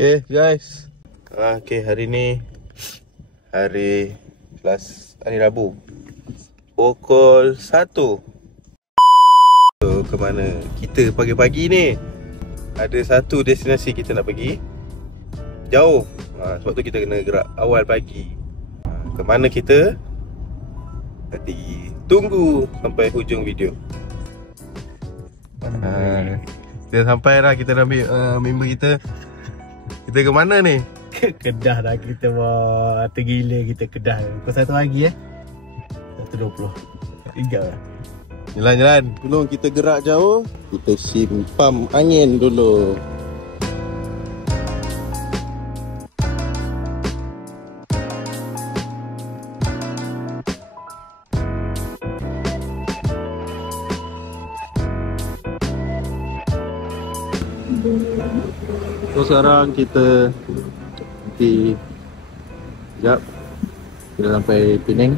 Okay guys, okay, hari ni hari Rabu pukul 1. So, ke mana kita pagi-pagi ni? Ada satu destinasi kita nak pergi jauh, sebab tu kita kena gerak awal pagi. Ke mana kita? Nanti tunggu sampai hujung video. Kita sampai dah, kita dah ambil member kita. Kita ke mana ni? Kedah dah, kita bawa tergila kita Kedah. Pukul 1 pagi 1.20. Tinggal lah. Jalan-jalan. Sebelum kita gerak jauh, kita simpam angin dulu. So sekarang kita di sekejap kita sampai Penang.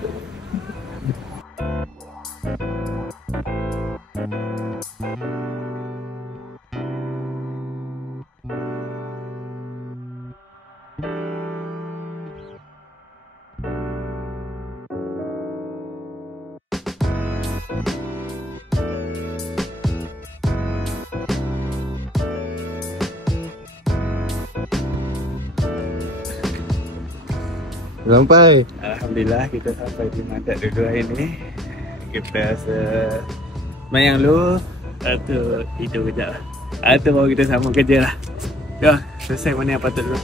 Sampai. Alhamdulillah kita sampai di Mandat dulu hari ni. Kita semayang dulu, lepas tu tidur kejap lah. Lepas tu baru kita sambung kerja lah. Dah selesai mana yang patut dulu.